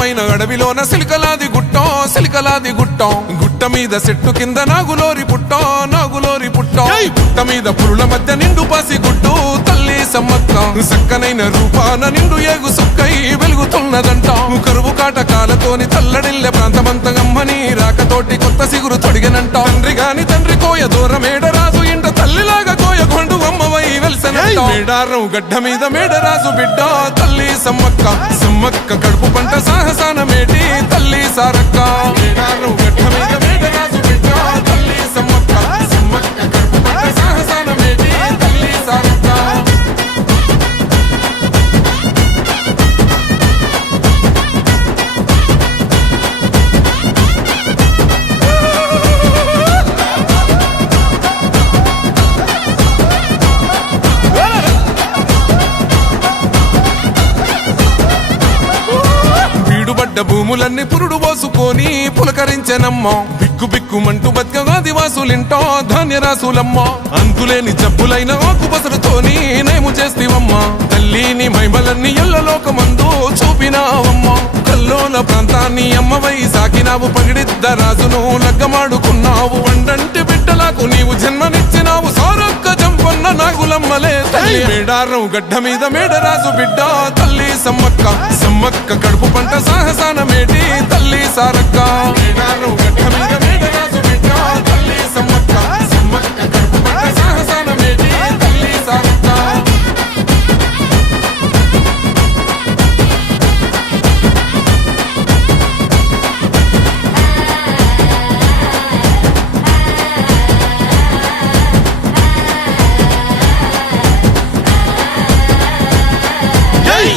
అందమైన అడవిలోన సిలికలాది గుట్టం గుట్ట మీద చెట్టు కింద నాగులోరి పుట్టం పుట్ట మీద పురుల మధ్య నిండు పాసి గుట్టు తల్లి సమ్మక్క సక్కనైన రూపాన నిండు ఏగు సుక్కై వెలుగుతున్నదంట కరువు కాటకాలతోని తల్లడిల్లె ప్రాంతమంతగమ్మని రాకతోటి కొత్త సిగురు తొడిగనంట తండ్రి కోయ దూరమేడరాజు ఇంట తల్లిలాగా కోయగొండు అమ్మవై వెలిసనంట మేడారం గడ్డ మీద మేడరాజు బిడ్డ తల్లి సమ్మక్క కడుపు పంట సాహసాన మేటి తల్లి సారక్క మేడారం గడ్డ మీద మేడరాజు బిడ్డ తల్లి సమ్మక్క కడుపు పంట సాహసాన మేటి తల్లి సారక్క భూములన్నీ పురుడు పోసుకొని పులకరించెనమ్మా బిక్కుమంటూ బతుకగా ఆదివాసులింటో ధాన్యరాసులమ్మా అంతులేని జబ్బులైన ఆకుపసరుతోని నయము చేస్తివమ్మా తల్లిని మైమలన్నీ ఎల్లలోకమందు చూపినావమ్మా కల్లోల ప్రాంతాన్ని అమ్మవై సాకినావు పగిడిద్ద రాజును లగ్గమాడుకున్నావు వండంటి బిడ్డలకు నీవు జన్మనిచ్చినావు సారక్క జంపన్న నాగులమ్మలే తల్లి మేడారం గడ్డ మీద మేడరాజు బిడ్డ తల్లి సమ్మక్క కడుపు పంట సాహసాన మేటి తల్లి సారక్క మేడారం గడ్డ మీద మేడరాజు బిడ్డ తల్లి సమ్మక్క కడుపు పంట సాహసాన మేటి తల్లి సారక్క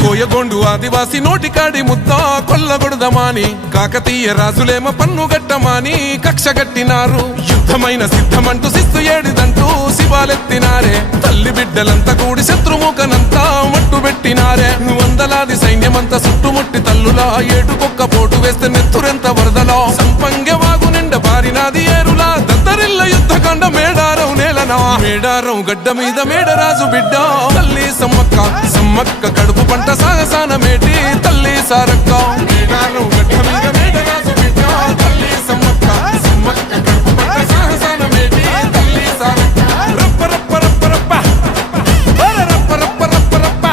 కోయగొండు ఆదివాసి నోటికాడి ముద్ద కొల్లగొడదమాని కాకతీయ రాజులేమ పన్ను గట్టమాని కక్ష గట్టినారు యుద్ధమైన సిద్ధమంటూ శిస్తు ఏడిదంటూ శివాలెత్తినారే తల్లి బిడ్డలంతా కూడి శత్రుముఖనంతా మట్టు పెట్టినారే వందలాది సైన్యమంతా చుట్టుముట్టి తల్లులా ఏటుకొక్క పోటు వేస్తే నెత్తురెంత వరదలా సంపంగె వాగు నిండ బారినాది ఏరులా దద్దరిల్ల యుద్ధకాండ మేడారం నేలనా మేడారం గడ్డ మీద మేడరాజు బిడ్డ తల్లి సమ్మక్క కడుపు పంట సాహసాన మేటి తల్లి సారక్క మేడారం గడ్డ మీద మేడరాజు బిడ్డ తల్లి సమ్మక్క కడుపు పంట సాహసాన మేటి తల్లి సారక్క రప్ప రప్ప రప్ప రప్ప రప్ప రప్ప రప్ప రప్ప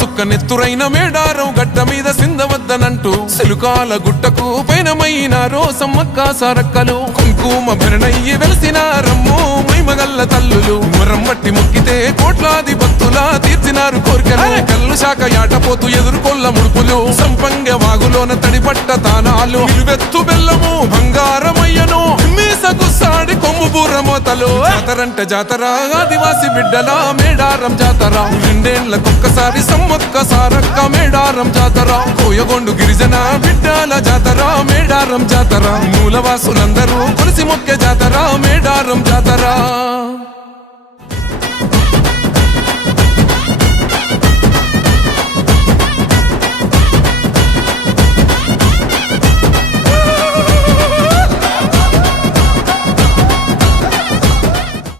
సుక్క నెత్తురైన మేడారం గడ్డ మీద సిందవద్దనంటూ సెలుకాల గుట్టకు పైనమైనారో సమ్మక్క సారక్కలు కుంకుమ భరణయ్యి వెలిసినారమ్ము మైమగల్ల తల్లులు మరంబట్టి మొక్కితే కోట్లాది భక్తులా తీర్చినారు కోరికలు కల్లు శాఖ యాటపోతూ ఎదుర్కొల్ల ముడుపులు సంపంగ వాగులోన తడిపట్ట తానాలు నిలువెత్తు బెల్లము బంగారమయ్యను మీసకు సాడి కొమ్ము బూరమోతలు జాతర ఆదివాసి బిడ్డల మేడారం జాతర రెండేళ్లకొక్కసారి సమ్మక్క సారక్క మేడారం జాతర కోయగొండు గిరిజన బిడ్డల జాతర మేడారం జాతర మూలవాసులందరూ కొలిసి మొక్కే జాతర మేడారం జాతర